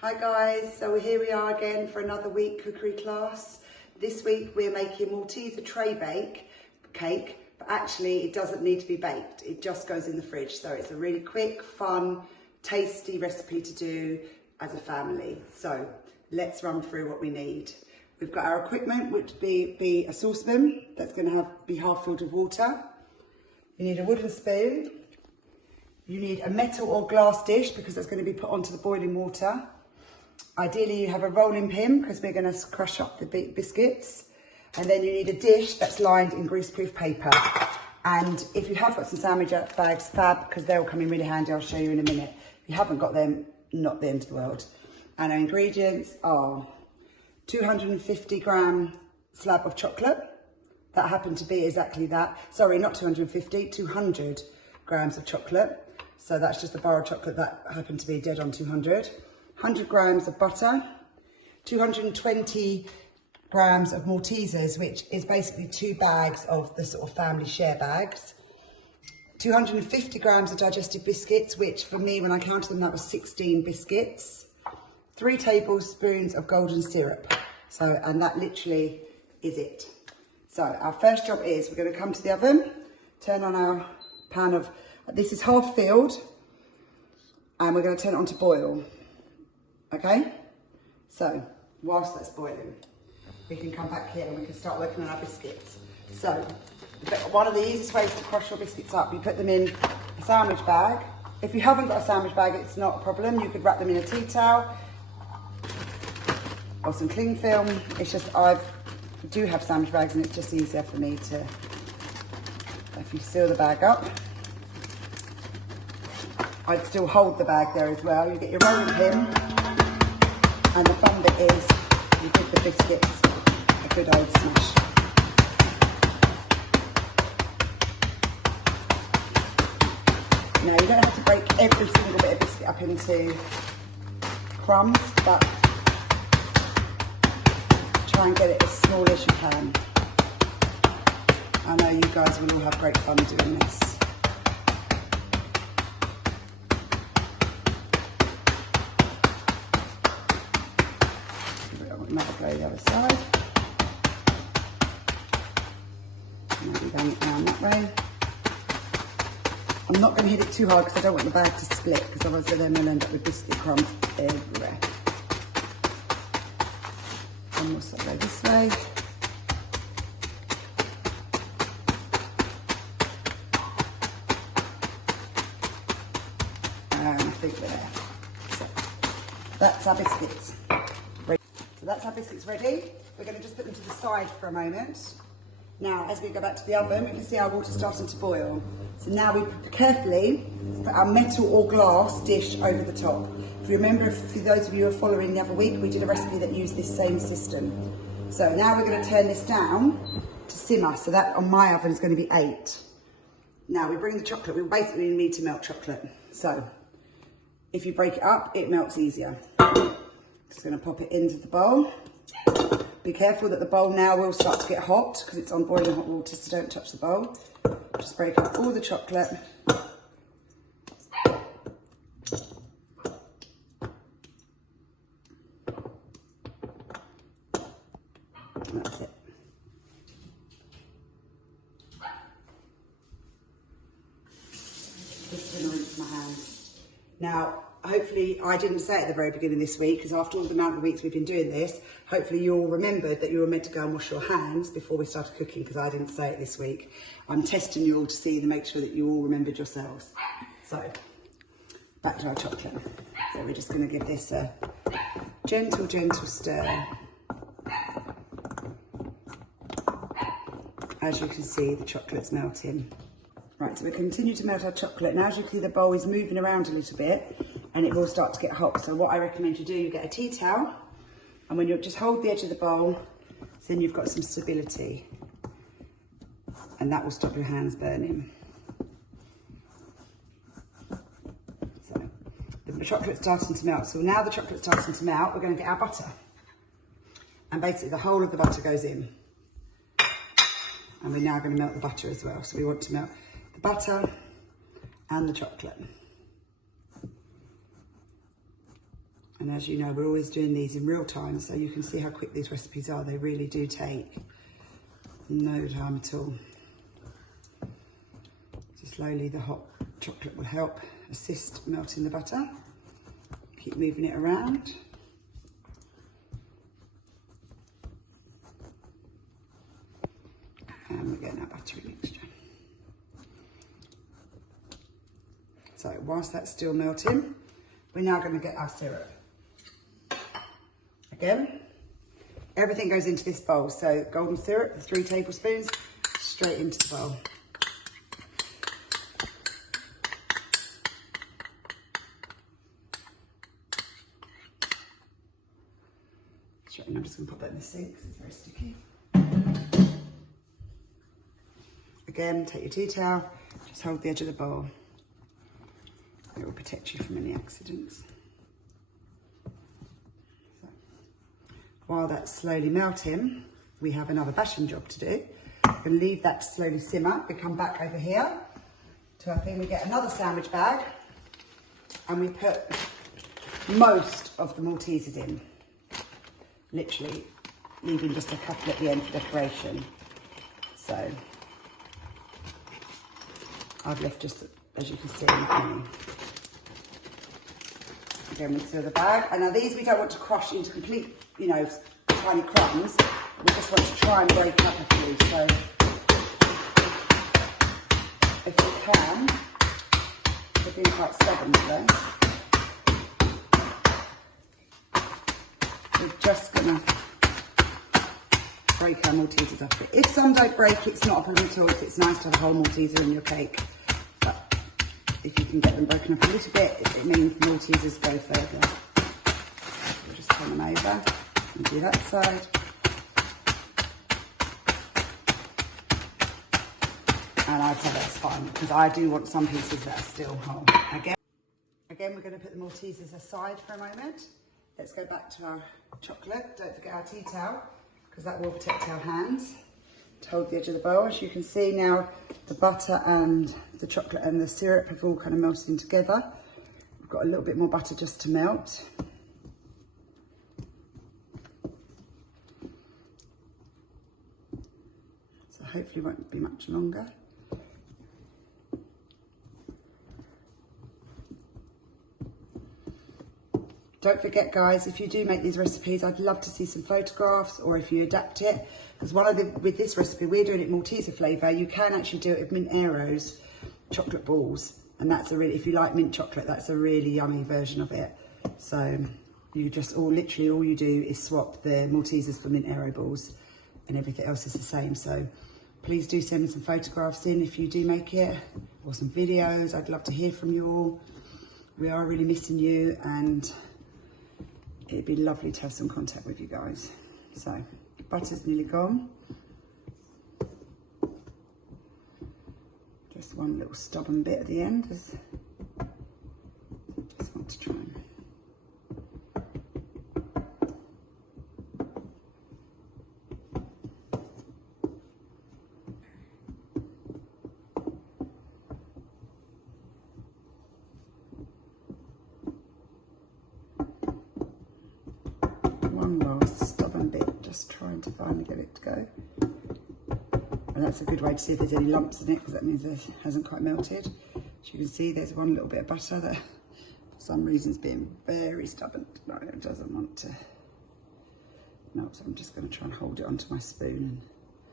Hi guys, so here we are again for another week cookery class. This week we're making Malteaser tray bake cake, but actually it doesn't need to be baked. It just goes in the fridge. So it's a really quick, fun, tasty recipe to do as a family. So let's run through what we need. We've got our equipment, which would be a saucepan that's going to be half filled with water. You need a wooden spoon. You need a metal or glass dish because that's going to be put onto the boiling water. Ideally, you have a rolling pin because we're going to crush up the biscuits. And then you need a dish that's lined in greaseproof paper. And if you have got some sandwich bags, fab, because they'll come in really handy. I'll show you in a minute. If you haven't got them, not the end of the world. And our ingredients are 250-gram slab of chocolate. That happened to be exactly that. Sorry, not 250, 200 grams of chocolate. So that's just a bar of chocolate that happened to be dead on 200. 100 grams of butter, 220 grams of Maltesers, which is basically 2 bags of the sort of family share bags, 250 grams of digestive biscuits, which for me, when I counted them, that was 16 biscuits, 3 tablespoons of golden syrup. So, and that literally is it. So our first job is we're going to come to the oven, turn on our pan of, this is half filled, and we're going to turn it on to boil. Okay, so whilst that's boiling, we can come back here and we can start working on our biscuits. So one of the easiest ways to crush your biscuits up, you put them in a sandwich bag. If you haven't got a sandwich bag, it's not a problem. You could wrap them in a tea towel or some cling film. It's just, I do have sandwich bags and it's just easier for me to, if you seal the bag up. I'd still hold the bag there as well. You get your rolling pin. And the fun bit is, you give the biscuits a good old smash. Now, you don't have to break every single bit of biscuit up into crumbs, but try and get it as small as you can. I know you guys will all have great fun doing this. Might go the other side. Maybe bang it down that way. I'm not going to hit it too hard because I don't want the bag to split, because otherwise then we'll end up with biscuit crumbs everywhere. And we'll go this way. And I think we're there. So that's our biscuits. So that's our biscuits ready. We're going to just put them to the side for a moment. Now, as we go back to the oven, we can see our water starting to boil. So now we carefully put our metal or glass dish over the top. If you remember, for those of you who are following the other week, we did a recipe that used this same system. So now we're going to turn this down to simmer. So that on my oven is going to be 8. Now we bring the chocolate. We basically need to melt chocolate. So if you break it up, it melts easier. Just going to pop it into the bowl. Be careful that the bowl now will start to get hot because it's on boiling hot water, so don't touch the bowl. Just break up all the chocolate. That's it. Just going to rinse my hands. Now, hopefully, I didn't say it at the very beginning this week, because after all the amount of weeks we've been doing this, hopefully you all remembered that you were meant to go and wash your hands before we started cooking, because I didn't say it this week. I'm testing you all to see and make sure that you all remembered yourselves. So, back to our chocolate. So we're just going to give this a gentle, gentle stir. As you can see, the chocolate's melting. Right, so we continue to melt our chocolate. Now, as you can see, the bowl is moving around a little bit and it will start to get hot. So what I recommend you do, you get a tea towel, and when you just hold the edge of the bowl, so then you've got some stability, and that will stop your hands burning. So the chocolate's starting to melt. So now the chocolate's starting to melt, we're going to get our butter. And basically the whole of the butter goes in. And we're now going to melt the butter as well. So we want to melt the butter and the chocolate. And as you know, we're always doing these in real time, so you can see how quick these recipes are. They really do take no time at all. So slowly the hot chocolate will help assist melting the butter. Keep moving it around. And we're getting our buttery mixture. So whilst that's still melting, we're now going to get our syrup. Again, everything goes into this bowl. So golden syrup, the 3 tablespoons, straight into the bowl. And I'm just going to put that in the sink because it's very sticky. Again, take your tea towel, just hold the edge of the bowl. It will protect you from any accidents. So, while that's slowly melting, we have another bashing job to do. We're going to leave that to slowly simmer. We come back over here to our thing. We get another sandwich bag and we put most of the Maltesers in. Literally leaving just a couple at the end for decoration. So I've left just, as you can see, again we fill the bag. And now these we don't want to crush into complete, you know, tiny crumbs. We just want to try and break up a few. So if you can, they're being quite stubborn today. We're just gonna break our Maltesers up. If some don't break, it's not a problem at all. It's nice to have a whole Malteser in your cake. But if you can get them broken up a little bit, it means the Maltesers go further. We'll just turn them over and do that side. And I'd say that's fine because I do want some pieces that are still whole. Again, we're going to put the Maltesers aside for a moment. Let's go back to our chocolate. Don't forget our tea towel because that will protect our hands to hold the edge of the bowl. As you can see now, the butter and the chocolate and the syrup have all kind of melted in together. We've got a little bit more butter just to melt. So hopefully it won't be much longer. Don't forget guys, if you do make these recipes, I'd love to see some photographs or if you adapt it. Because with this recipe, we're doing it Malteser flavour. You can actually do it with mint Aeros chocolate balls. And that's if you like mint chocolate, that's a really yummy version of it. So you just literally all you do is swap the Maltesers for mint Aero balls and everything else is the same. So please do send me some photographs in if you do make it or some videos. I'd love to hear from you all. We are really missing you and it'd be lovely to have some contact with you guys. So, butter's nearly gone. Just one little stubborn bit at the end. Just want to try and... One last stubborn bit, just trying to finally get it to go. And that's a good way to see if there's any lumps in it, because that means it hasn't quite melted. As you can see, there's one little bit of butter that for some reason is being very stubborn. No, it doesn't want to melt, so I'm just going to try and hold it onto my spoon.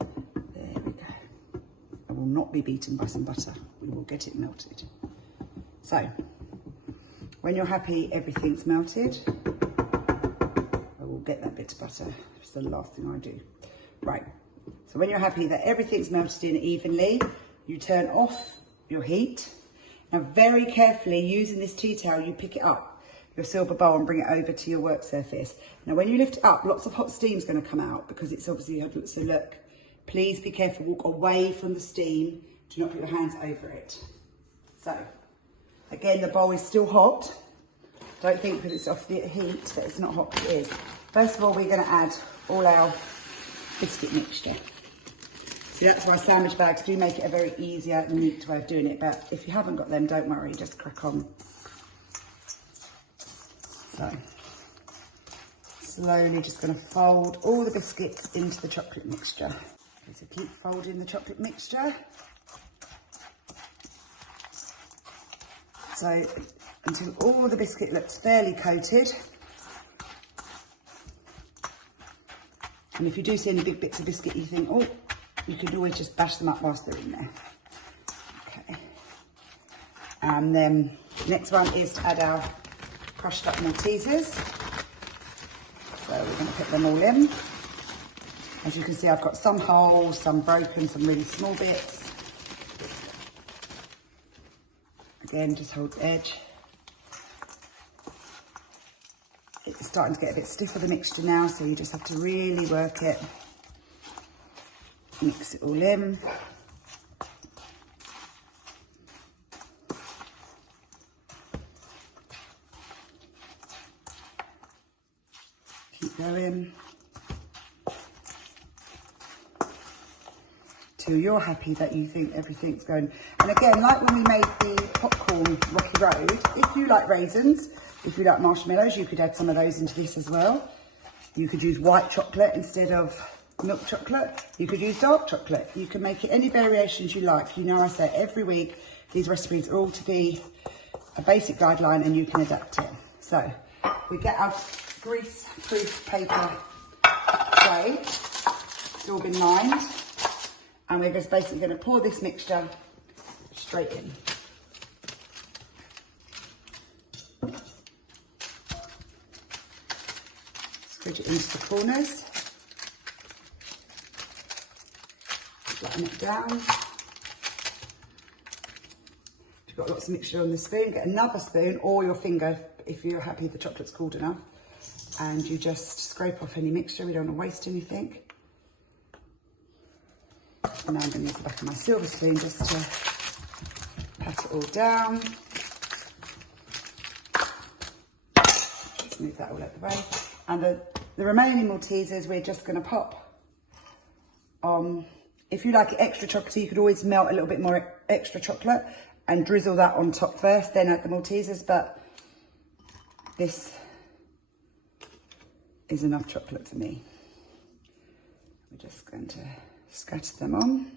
And there we go. I will not be beaten by some butter. We will get it melted. So, when you're happy everything's melted, get that bit of butter. It's the last thing I do. Right, so when you're happy that everything's melted in evenly, you turn off your heat. Now very carefully, using this tea towel, you pick it up, your silver bowl, and bring it over to your work surface. Now when you lift it up, lots of hot steam's going to come out because it's obviously, so look, please be careful, walk away from the steam, do not put your hands over it. So, again, the bowl is still hot. Don't think because it's off the heat that it's not hot, it is. First of all, we're going to add all our biscuit mixture. See, that's why sandwich bags do make it a very easier and neat way of doing it. But if you haven't got them, don't worry, just crack on. So, slowly just going to fold all the biscuits into the chocolate mixture. Okay, so keep folding the chocolate mixture. So until all the biscuit looks fairly coated. And if you do see any big bits of biscuit you think, oh, you could always just bash them up whilst they're in there. Okay. And then next one is to add our crushed up Maltesers. So we're going to put them all in. As you can see, I've got some whole, some broken, some really small bits. Again, just hold the edge. It's starting to get a bit stiffer, the mixture now, so you just have to really work it. Mix it all in. Keep going. Till you're happy that you think everything's going. And again, like when we made the popcorn Rocky Road, if you like raisins, if you like marshmallows, you could add some of those into this as well. You could use white chocolate instead of milk chocolate. You could use dark chocolate. You can make it any variations you like. You know, I say every week, these recipes are all to be a basic guideline and you can adapt it. So we get our grease-proof paper tray. It's all been lined. And we're just basically going to pour this mixture straight in. Squidge it into the corners. Flatten it down. If you've got lots of mixture on the spoon, get another spoon or your finger if you're happy the chocolate's cooled enough. And you just scrape off any mixture. We don't want to waste anything. And now I'm going to use the back of my silver spoon just to pat it all down. Just move that all out the way. And the remaining Maltesers we're just going to pop on. If you like it extra chocolatey, you could always melt a little bit more extra chocolate and drizzle that on top first, then add the Maltesers. But this is enough chocolate for me. We're just going to scatter them on.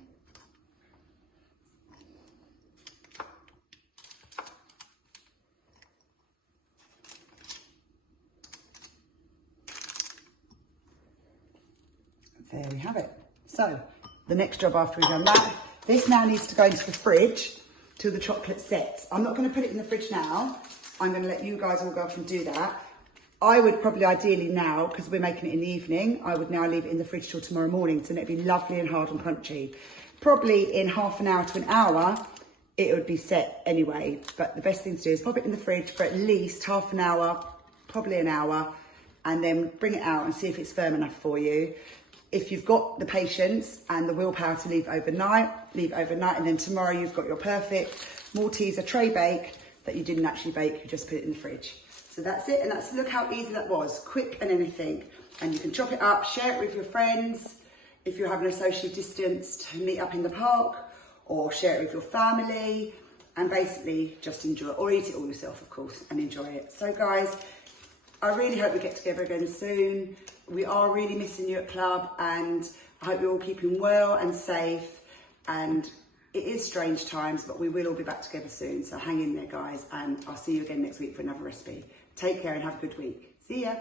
There we have it. So the next job after we've done that, this now needs to go into the fridge till the chocolate sets. I'm not going to put it in the fridge now. I'm going to let you guys all go off and do that. I would probably ideally now, because we're making it in the evening, I would now leave it in the fridge till tomorrow morning, so it'd be lovely and hard and crunchy. Probably in half an hour to an hour, it would be set anyway. But the best thing to do is pop it in the fridge for at least half an hour, probably an hour, and then bring it out and see if it's firm enough for you. If you've got the patience and the willpower to leave overnight, and then tomorrow you've got your perfect Malteser tray bake that you didn't actually bake, you just put it in the fridge. So that's it, and that's, look how easy that was, quick and anything. And you can chop it up, share it with your friends, if you're having a socially distanced meet up in the park, or share it with your family, and basically just enjoy it, or eat it all yourself, of course, and enjoy it. So guys, I really hope we get together again soon. We are really missing you at club, and I hope you're all keeping well and safe, and it is strange times, but we will all be back together soon. So hang in there, guys, and I'll see you again next week for another recipe. Take care and have a good week. See ya.